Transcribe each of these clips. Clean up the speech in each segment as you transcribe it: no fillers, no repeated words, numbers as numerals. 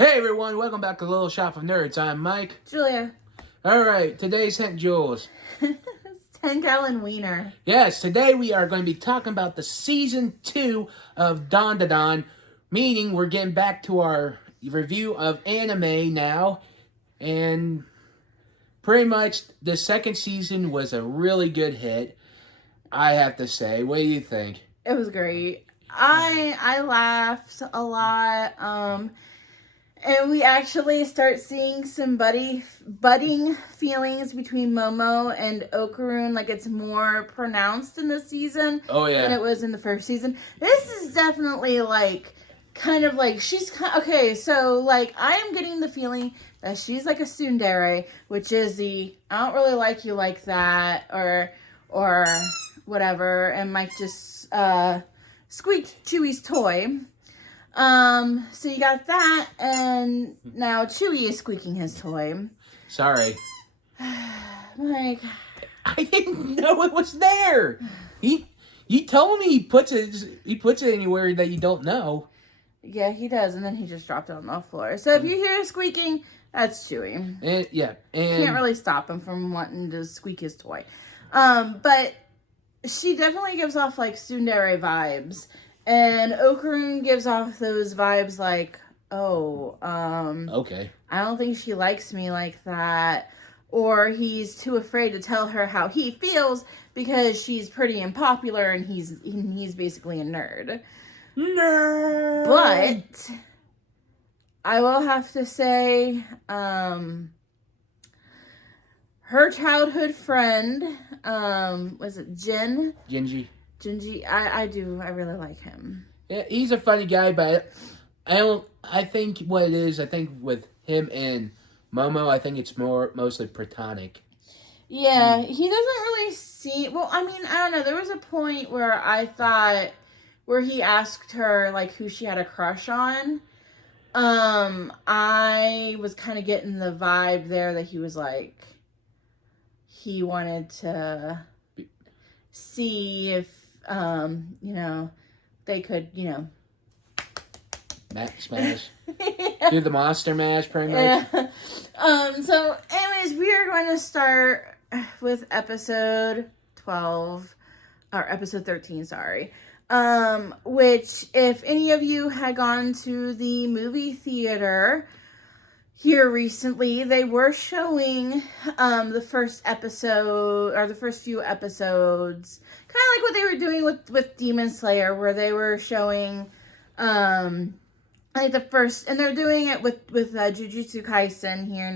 Hey everyone, welcome back to Little Shop of Nerds. I'm Mike. Julia. Alright, today's St. Jules. 10-gallon wiener. Yes, today we are going to be talking about the Season 2 of DANDADAN, meaning we're getting back to our review of anime now. And pretty much the second season was a really good hit, I have to say. What do you think? It was great. I laughed a lot. And we actually start seeing some budding feelings between Momo and Okarun. Like, it's more pronounced in this season than it was in the first season. This is definitely, like, kind of like, okay, so, like, I am getting the feeling that she's like a tsundere, which is the, I don't really like you like that, or whatever, and Mike just, squeaked Chewy's toy. So you got that, and now Chewy is squeaking his toy. Sorry. Mike. I didn't know it was there. He told me he puts it anywhere that you don't know. Yeah, he does, and then he just dropped it on the floor. So if you hear squeaking, that's Chewy. And Can't really stop him from wanting to squeak his toy. But she definitely gives off like tsundere vibes. And Okarun gives off those vibes like, okay. I don't think she likes me like that. Or he's too afraid to tell her how he feels because she's pretty unpopular and he's basically a nerd. Nerd! But I will have to say, her childhood friend, was it Jinji? I really like him. Yeah, he's a funny guy, but I think what it is, with him and Momo, I think it's mostly platonic. Yeah, he doesn't really well, I mean, I don't know, there was a point where I thought, where he asked her, like, who she had a crush on. I was kind of getting the vibe there that he was like, he wanted to see if they could, smash. Do the monster mash, pretty much. Yeah. So, anyways, we are going to start with episode 12, or episode 13, sorry. Which, if any of you had gone to the movie theater here recently, they were showing the first episode, or the first few episodes, kind of like what they were doing with Demon Slayer, where they were showing like the first, and they're doing it with Jujutsu Kaisen here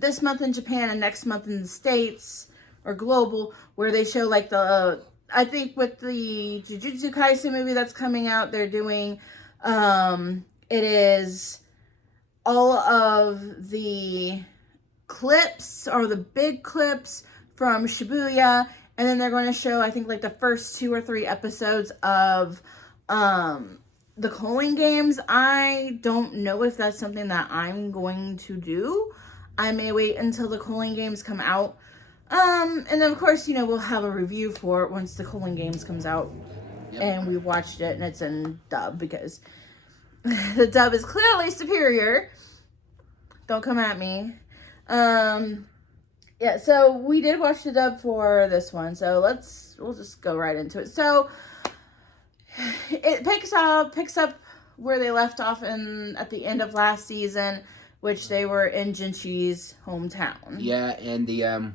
this month in Japan and next month in the States, or global, where they show like I think with the Jujutsu Kaisen movie that's coming out, they're doing it is all of the clips, or the big clips from Shibuya, and then they're going to show, I think, like the first 2 or 3 episodes of the Culling Games. I don't know if that's something that I'm going to do. I may wait until the Culling Games come out. And of course, we'll have a review for it once the Culling Games comes out. Yep. And we watched it, and it's in dub, because the dub is clearly superior. Don't come at me. Yeah, so we did watch the dub for this one, so we'll just go right into it. So it picks up where they left off at the end of last season, which they were in Jinchi's hometown. Yeah, and the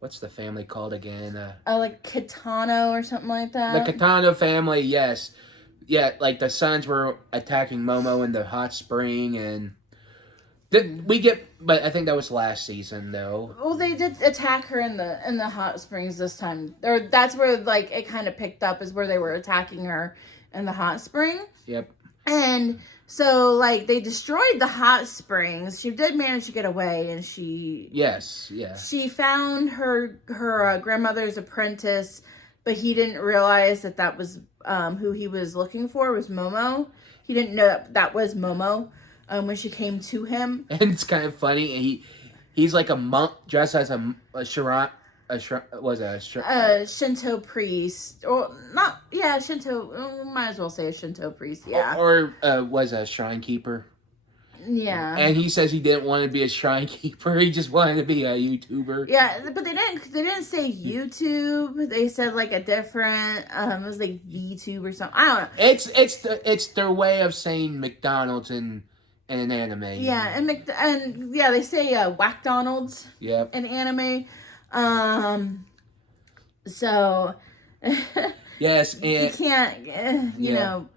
what's the family called again? Like Kitano or something like that. The Kitano family, yes. Yeah, like the sons were attacking Momo in the hot spring, and but I think that was last season though. Well, they did attack her in the hot springs this time. Or that's where like it kind of picked up, is where they were attacking her in the hot spring. Yep. And so like they destroyed the hot springs. She did manage to get away, and she found her grandmother's apprentice, but he didn't realize that was who he was looking for was Momo. He didn't know that was Momo. When she came to him. And it's kind of funny. He's like a monk dressed as a Shinto priest, or not? Yeah, Shinto. Might as well say a Shinto priest. Yeah. Or was a shrine keeper. Yeah. And he says he didn't want to be a shrine keeper. He just wanted to be a YouTuber. Yeah, but they didn't say YouTube. They said like a different it was like VTube or something. I don't know. It's their way of saying McDonald's in an anime. Yeah, and yeah, they say Whack Donald's Yep. in anime. So Yes, you and can't you Yeah. know,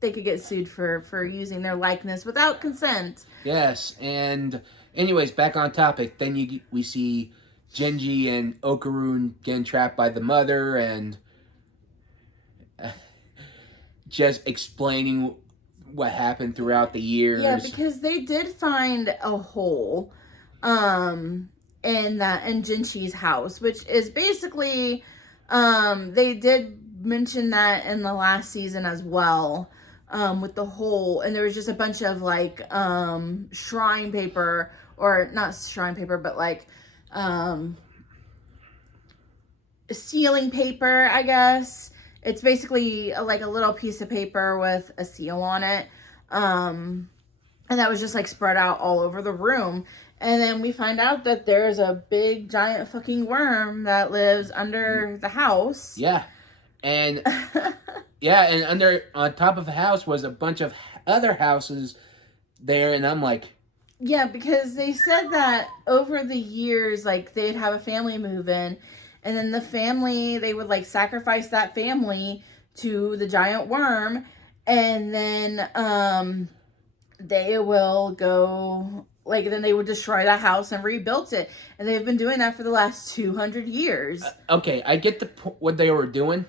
they could get sued for using their likeness without consent. yes, and anyways, back on topic. Then we see Genji and Okarun getting trapped by the mother, and just explaining what happened throughout the years. Yeah, because they did find a hole in Jinshi's house, which is basically they did mention that in the last season as well, with the hole, and there was just a bunch of like shrine paper, or not shrine paper, but like sealing paper, I guess. It's basically like a little piece of paper with a seal on it. And that was just like spread out all over the room. And then we find out that there's a big giant fucking worm that lives under the house. Yeah. And and on top of the house was a bunch of other houses there, and I'm like, yeah, because they said that over the years, like they'd have a family move in, and then the family, they would like sacrifice that family to the giant worm, and then they will go, like, then they would destroy the house and rebuild it. And they've been doing that for the last 200 years. Okay, I get what they were doing,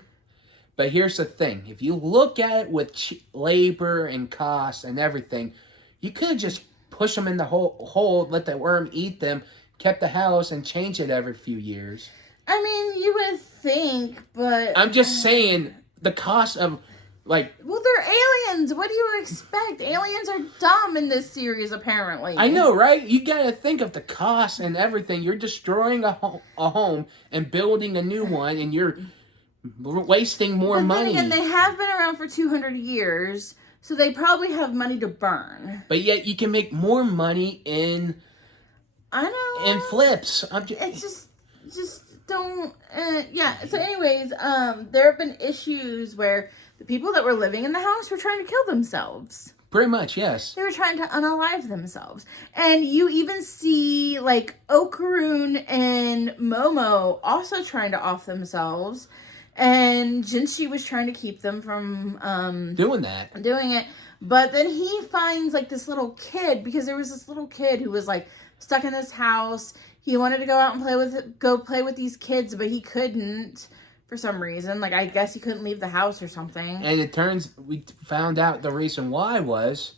but here's the thing. If you look at it with labor and cost and everything, you could have just pushed them in the hole, let the worm eat them, kept the house, and changed it every few years. I mean, you would think, but... I'm just saying, the cost of, like... Well, they're aliens. What do you expect? Aliens are dumb in this series, apparently. I know, right? You gotta think of the cost and everything. You're destroying a home and building a new one, and you're wasting more money. Then again, they have been around for 200 years, so they probably have money to burn. But yet, you can make more money in... I know. In flips. It's just don't, yeah. So anyways, there have been issues where the people that were living in the house were trying to kill themselves. Pretty much, yes. They were trying to unalive themselves. And you even see, like, Okarun and Momo also trying to off themselves. And Jinshi was trying to keep them from, doing it. But then he finds, like, this little kid, because there was this little kid who was, like, stuck in this house. He wanted to go out and play with these kids, but he couldn't for some reason. Like, I guess he couldn't leave the house or something. And we found out the reason why was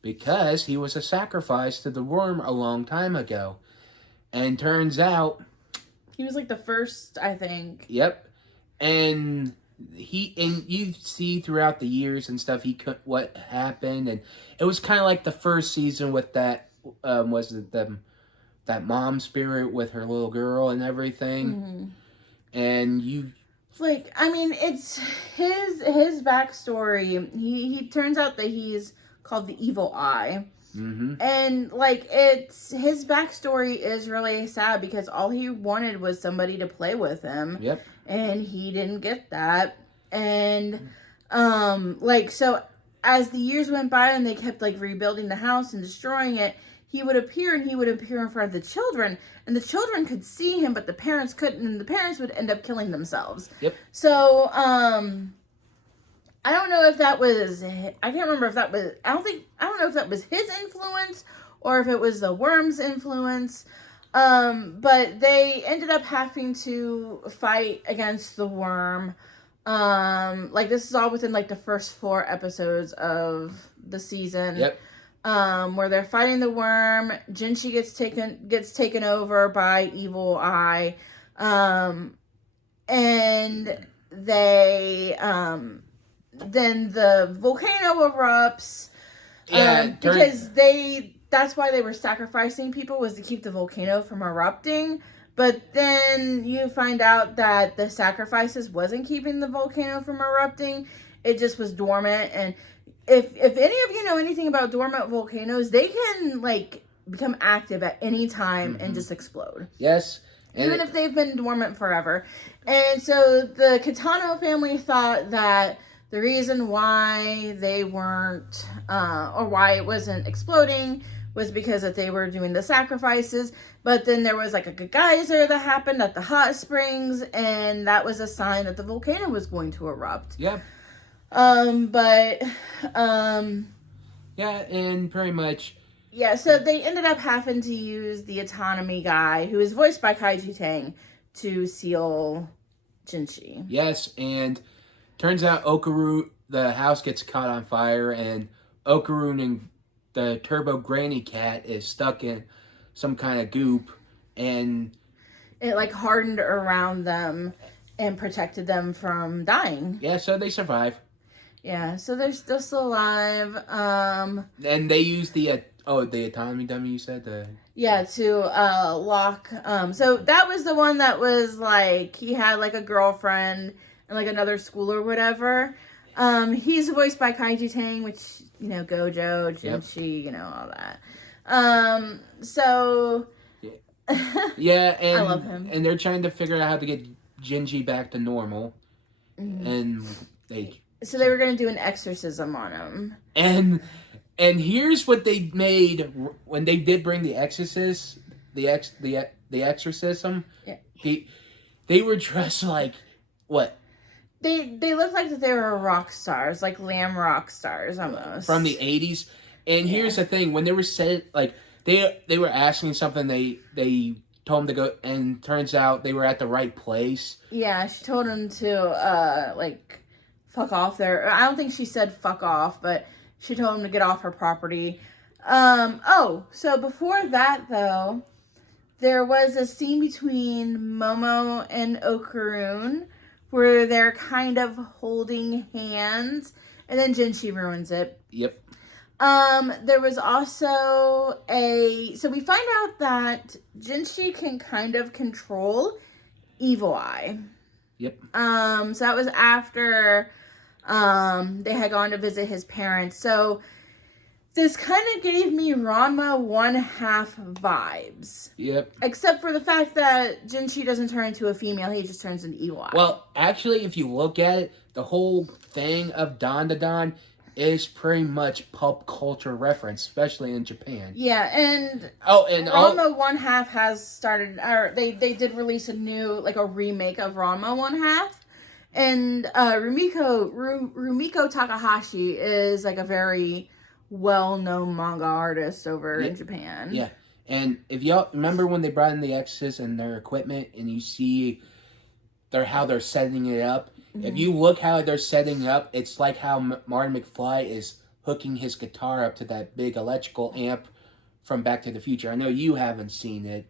because he was a sacrifice to the worm a long time ago. And turns out... He was, like, the first, I think. Yep. And you see throughout the years and stuff, what happened. And it was kind of like the first season with that, that mom spirit with her little girl and everything. Mm-hmm. And it's like, I mean, it's his backstory. He turns out that he's called the Evil Eye. Mm-hmm. And, like, his backstory is really sad because all he wanted was somebody to play with him. Yep. And he didn't get that. And, like, so as the years went by and they kept, like, rebuilding the house and destroying it, he would appear in front of the children, and the children could see him, but the parents couldn't, and the parents would end up killing themselves. Yep. So, I don't know if that was, I can't remember if that was, I don't know if that was his influence, or if it was the worm's influence, but they ended up having to fight against the worm. Like, this is all within, like, the first 4 episodes of the season. Yep. Where they're fighting the worm. Jinshi gets taken over by Evil Eye. And they, then the volcano erupts. Because that's why they were sacrificing people, was to keep the volcano from erupting. But then you find out that the sacrifices wasn't keeping the volcano from erupting. It just was dormant, and if any of you know anything about dormant volcanoes, they can like become active at any time and just explode. Yes. Even if they've been dormant forever. And so the Kitano family thought that the reason why they weren't, or why it wasn't exploding was because that they were doing the sacrifices. But then there was like a geyser that happened at the hot springs, and that was a sign that the volcano was going to erupt. Yep. Yeah, and pretty much. Yeah, so they ended up having to use the autonomy guy, who is voiced by Kaiji Tang, to seal Jinchi. Yes, and turns out Okaru, the house gets caught on fire, and Okaru and the Turbo Granny Cat is stuck in some kind of goop, and it like hardened around them and protected them from dying. Yeah, so they survive. Yeah, so they're still alive. And they use the autonomy dummy, you said? To lock. So that was the one that was like, he had like a girlfriend and like another school or whatever. He's voiced by Kaiji Tang, which, you know, Gojo, Jinchi, you know, all that. Yeah, and I love him. And they're trying to figure out how to get Jinji back to normal. And So they were going to do an exorcism on him. And here's what they made when they did bring the exorcism. Yeah. They were dressed like what? They looked like that they were rock stars, like glam rock stars almost. From the 80s. And here's the thing, when they were said like they were asking something, they told him to go, and turns out they were at the right place. Yeah, she told him to like fuck off there. I don't think she said fuck off, but she told him to get off her property. So before that though, there was a scene between Momo and Okarun where they're kind of holding hands, and then Jinchi ruins it. Yep. There was also so we find out that Jinchi can kind of control Evil Eye. Yep. So that was after they had gone to visit his parents. So this kind of gave me Ranma 1/2 vibes. Yep. Except for the fact that Jinchi doesn't turn into a female, he just turns into Evil Eye. Well, actually, if you look at it, the whole thing of DANDADAN is pretty much pop culture reference, especially in Japan. Yeah, and Ranma 1/2 has started, or they did release a new, like a remake of Ranma 1/2. And Rumiko Takahashi is like a very well-known manga artist over in Japan. Yeah, and if y'all remember when they brought in the Exorcist and their equipment, and you see how they're setting it up, if you look how they're setting it up, it's like how Martin McFly is hooking his guitar up to that big electrical amp from Back to the Future. I know you haven't seen it.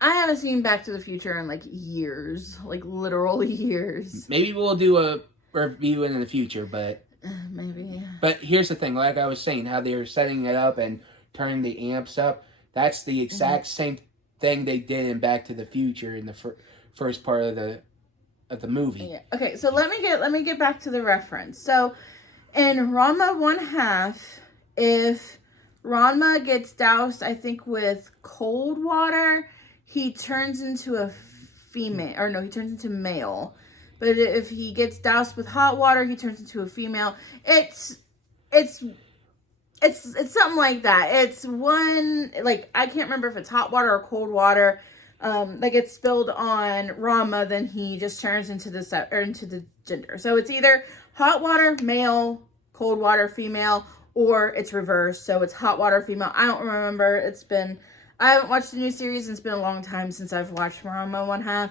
I haven't seen Back to the Future in like years, like literal years. Maybe we'll do a review in the future, but maybe. But here's the thing, like I was saying, how they were setting it up and turning the amps up. That's the exact same thing they did in Back to the Future in the first part of the movie. Yeah. Okay, so let me get back to the reference. So in Ranma 1/2, if Ranma gets doused, I think with cold water, he turns into a female, or no, he turns into male. But if he gets doused with hot water, he turns into a female. It's something like that. It's one, like, I can't remember if it's hot water or cold water. That gets spilled on Rama, then he just turns into the gender. So it's either hot water, male, cold water, female, or it's reversed. So it's hot water, female. I don't remember. I haven't watched the new series, and it's been a long time since I've watched Rama 1/2.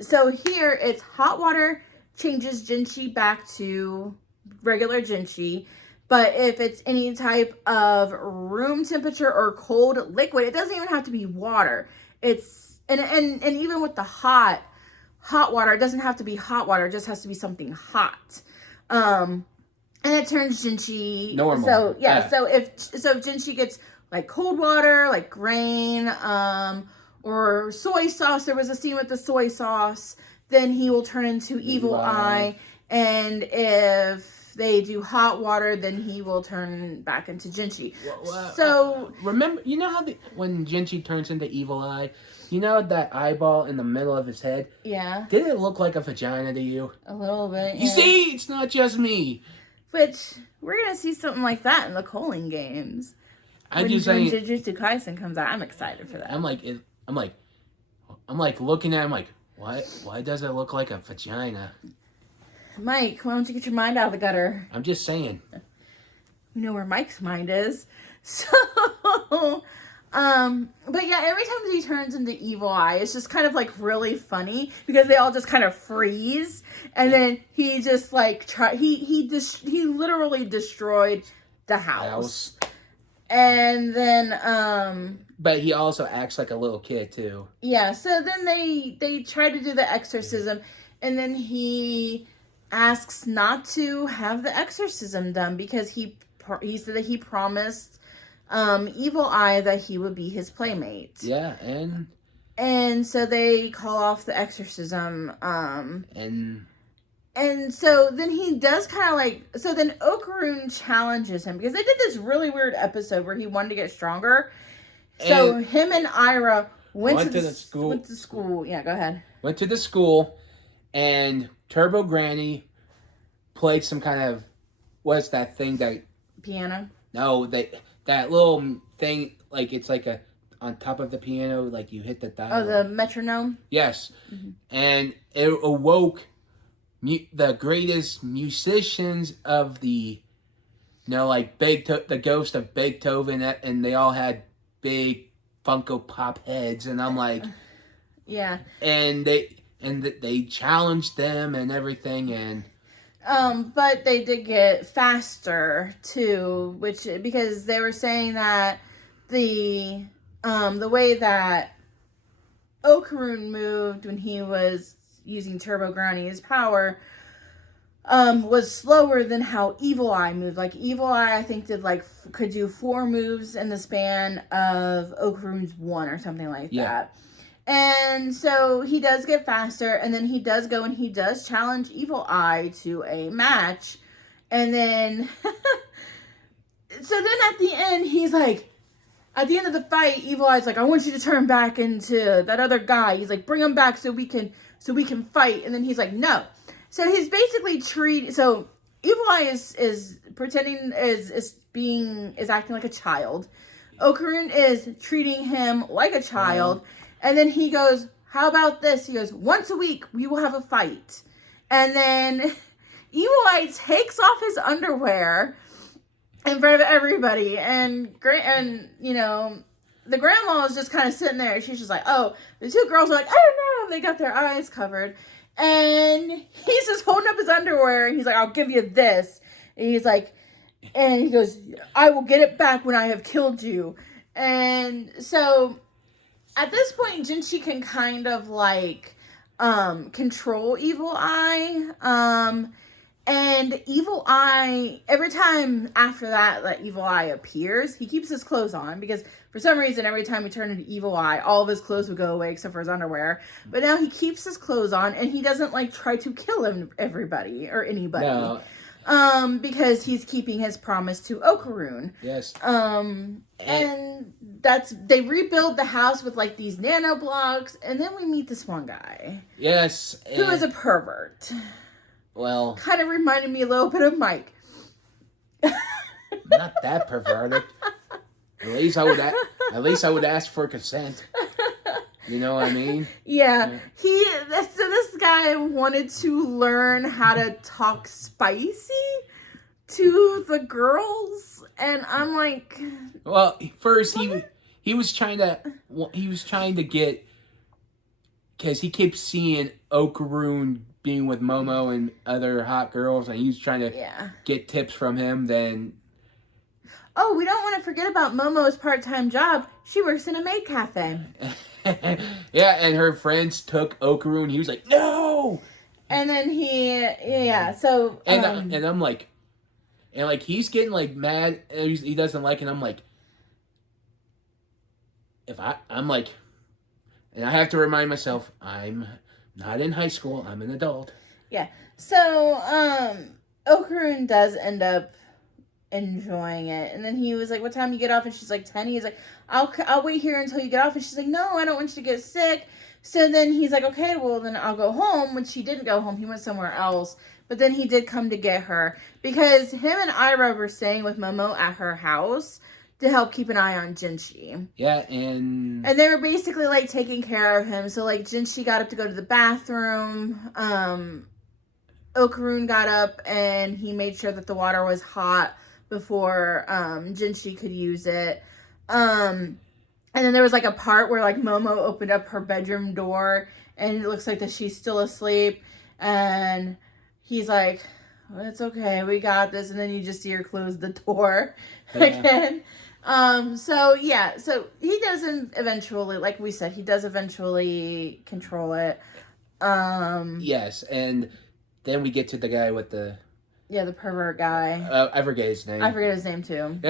So here it's hot water changes Jinchi back to regular Jinchi. But if it's any type of room temperature or cold liquid, it doesn't even have to be water. It's and even with the hot water, it doesn't have to be hot water. It just has to be something hot. And it turns Jinchi normal. So so if Jinchi gets like cold water, like rain, or soy sauce, there was a scene with the soy sauce, then he will turn into Evil Eye. And if if they do hot water, then he will turn back into Jinchi. Well, So remember, you know how when Jinchi turns into Evil Eye, you know that eyeball in the middle of his head? yeah, Did it look like a vagina to you? a little bit. You see, it's not just me. Which we're gonna see something like that in the Colin games. I'm just saying. When Jujutsu Kaisen comes out, I'm excited for that. I'm like looking at him like, why does it look like a vagina? Mike, why don't you get your mind out of the gutter? I'm just saying. You know where Mike's mind is. So, but yeah, every time he turns into Evil Eye, it's just kind of like really funny because they all just kind of freeze, and then he just like he literally destroyed the house. And then but he also acts like a little kid too. Yeah, so then they try to do the exorcism, and then he asks not to have the exorcism done because he said that he promised Evil Eye that he would be his playmate. Yeah, and so they call off the exorcism. And so then he does kind of like, so then Okarun challenges him because they did this really weird episode where he wanted to get stronger. So him and Ira went to the school. Went to school. Yeah, go ahead. Went to the school, and Turbo Granny played some kind of, what's that thing that... Piano? No, that little thing, like it's like a, on top of the piano, like you hit the dial. Oh, the metronome? Yes. Mm-hmm. And it awoke the greatest musicians of the, like the ghost of Beethoven, and they all had big Funko Pop heads, and I'm like, yeah. And they challenged them and everything, and but they did get faster too, because they were saying that the way that Okarun moved when he was using Turbo Granny's power was slower than how Evil Eye moved. Like Evil Eye, I think could do 4 moves in the span of Okarun's 1 or something like that. And so he does get faster, and then he does go and he does challenge Evil Eye to a match. And then, so then at the end, he's like, at the end of the fight, Evil Eye's like, I want you to turn back into that other guy. He's like, bring him back so we can fight. And then he's like, no. So he's basically so Evil Eye is pretending, is acting like a child. Okarun is treating him like a child. And then he goes, how about this? He goes, once a week, we will have a fight. And then Evil Eye takes off his underwear in front of everybody. And the grandma is just kind of sitting there. She's just like, oh, the 2 girls are like, I don't know. They got their eyes covered. And he's just holding up his underwear. And he's like, I'll give you this. And he's like, and he goes, I will get it back when I have killed you. And so at this point, Jinchi can kind of like control Evil Eye. And Evil Eye, every time after that Evil Eye appears, he keeps his clothes on because for some reason, every time we turn into Evil Eye, all of his clothes would go away except for his underwear. But now he keeps his clothes on and he doesn't like try to kill everybody or anybody. No. Because he's keeping his promise to Okarun. Yes. And they rebuild the house with like these nano blocks, and then we meet this one guy. Yes. Who is a pervert. Well, kind of reminded me a little bit of Mike. Not that perverted. At least I would ask for consent. You know what I mean? Yeah. So this guy wanted to learn how to talk spicy to the girls, and I'm like, well, first he was trying to get, because he keeps seeing Okarun being with Momo and other hot girls, and he's trying to get tips from him. Then, oh, we don't want to forget about Momo's part-time job. She works in a maid cafe. Yeah, and her friends took Okarun. He was like, no. And then so and I'm like, and like he's getting like mad. And he doesn't like it. I'm like, I'm like, and I have to remind myself, I'm not in high school. I'm an adult. Yeah. So Okarun does end up enjoying it. And then he was like, what time you get off? And she's like, 10. He's like, I'll wait here until you get off. And she's like, no, I don't want you to get sick. So then he's like, okay, well, then I'll go home. When she didn't go home, he went somewhere else. But then he did come to get her because him and Ira were staying with Momo at her house to help keep an eye on Jinshi. Yeah, and they were basically, like, taking care of him. So, like, Jinshi got up to go to the bathroom. Okarun got up and he made sure that the water was hot before Jinshi could use it. And then there was, like, a part where, like, Momo opened up her bedroom door and it looks like that she's still asleep. And he's like, well, it's okay, we got this. And then you just see her close the door again. So he doesn't eventually, like we said, he does eventually control it. Yes, and then we get to the guy with the pervert guy. I forget his name. I forget his name too.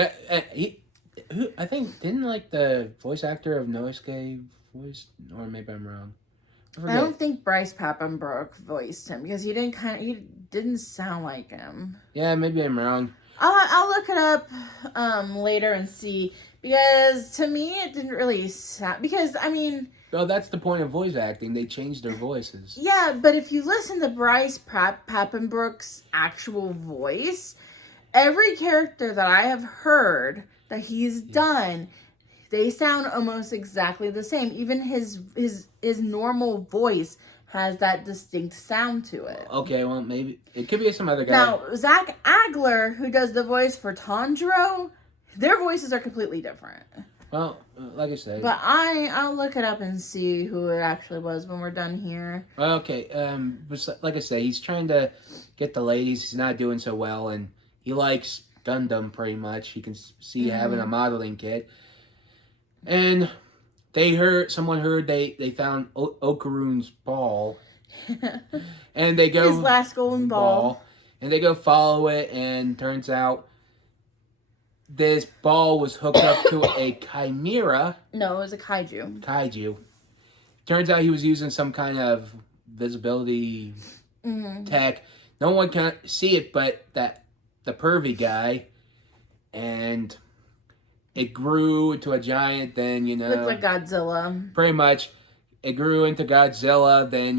I think didn't like the voice actor of Noisuke voice, or maybe I'm wrong. I don't think Bryce Papenbrook voiced him because he didn't sound like him. Yeah, maybe I'm wrong. I'll look it up later and see, because to me it didn't really sound, because I mean, well, that's the point of voice acting. They change their voices. Yeah, but if you listen to Bryce Papenbrook's actual voice, every character that I have heard that he's done, they sound almost exactly the same. Even his normal voice has that distinct sound to it. Okay, well, maybe it could be some other guy. Now, Zach Agler, who does the voice for Tanjiro, their voices are completely different. Well, like I said. But I'll look it up and see who it actually was when we're done here. Okay, like I say, he's trying to get the ladies. He's not doing so well, and he likes Gundam pretty much. You can see having a modeling kit. And someone heard they found Okarun's ball. And they go... his last golden ball. And they go follow it, and turns out this ball was hooked up to a chimera. No, it was a kaiju. Turns out he was using some kind of visibility tech. No one can see it but the pervy guy. And it grew into a giant, then, looked like Godzilla. Pretty much. It grew into Godzilla, then,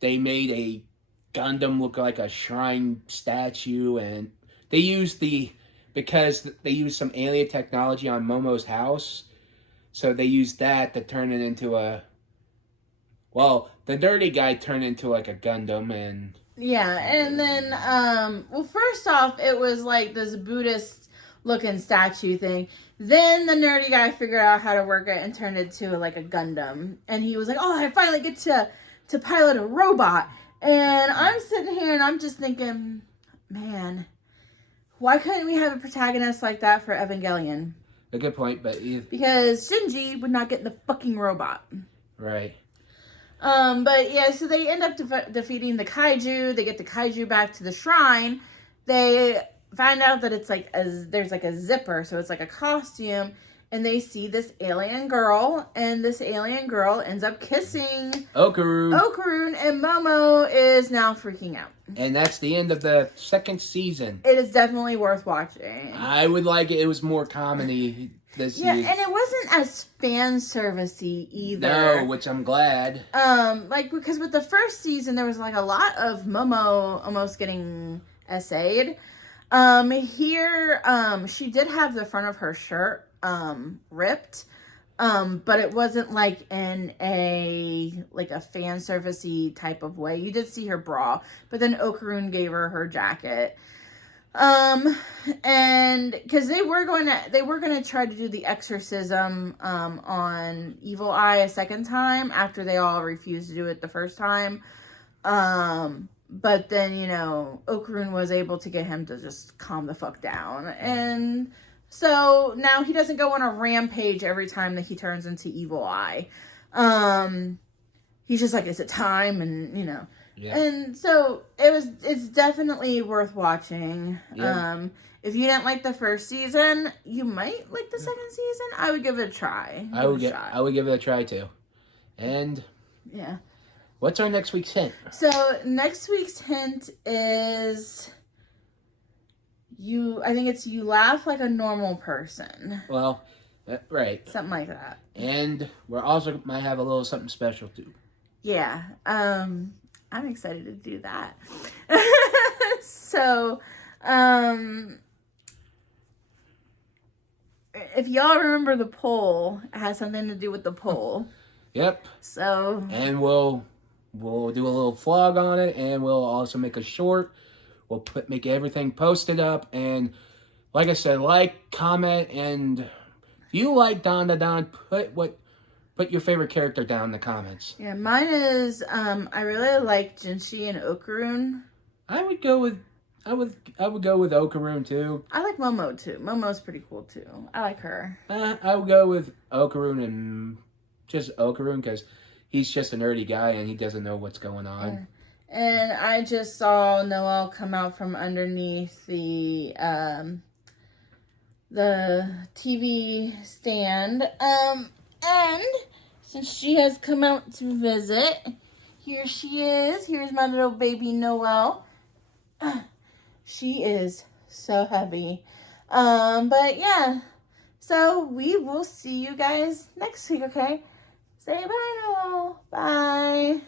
they made a Gundam look like a shrine statue, and they used because they used some alien technology on Momo's house, so they used that to turn it into the dirty guy turned into like a Gundam, and... Yeah, and then, first off, it was like this Buddhist-looking statue thing. Then the nerdy guy figured out how to work it and turned it to like a Gundam. And he was like, oh, I finally get to pilot a robot. And I'm sitting here and I'm just thinking, man, why couldn't we have a protagonist like that for Evangelion? A good point, but... Because Shinji would not get the fucking robot. Right. But yeah, so they end up defeating the kaiju. They get the kaiju back to the shrine. They find out that it's like there's like a zipper, so it's like a costume. And they see this alien girl, and this alien girl ends up kissing Okarun, and Momo is now freaking out. And that's the end of the second season. It is definitely worth watching. I would like it. It was more comedy this season. Yeah, and it wasn't as fan servicey either. No, which I'm glad. Because with the first season, there was like a lot of Momo almost getting essayed. Here, she did have the front of her shirt ripped, but it wasn't like in a fan servicey type of way. You did see her bra, but then Okarun gave her jacket. And because they were going to try to do the exorcism on Evil Eye a second time after they all refused to do it the first time. But then, Okarun was able to get him to just calm the fuck down. And so now he doesn't go on a rampage every time that he turns into Evil Eye. He's just like, is it time? And, Yeah. And so it's definitely worth watching. Yeah. If you didn't like the first season, you might like the second season. I would give it a try. I would give it a try too. And yeah. What's our next week's hint? So next week's hint is I think it's you laugh like a normal person. Well, right. Something like that. And we're also might have a little something special too. Yeah. I'm excited to do that. So, if y'all remember the poll, it has something to do with the poll. Yep. So. And we'll do a little vlog on it, and we'll also make a short. We'll make everything posted up, and like I said, like, comment, and if you like DANDADAN, put your favorite character down in the comments. Yeah, mine is I really like Jinshi and Okarun. I would go with Okarun too. I like Momo too. Momo's pretty cool too. I like her. I would go with Okarun and just Okarun because he's just a nerdy guy and he doesn't know what's going on. Yeah. And I just saw Noelle come out from underneath the TV stand. And since she has come out to visit, here she is. Here's my little baby Noelle. She is so heavy. But yeah. So we will see you guys next week, okay? Say bye, Noelle. Bye.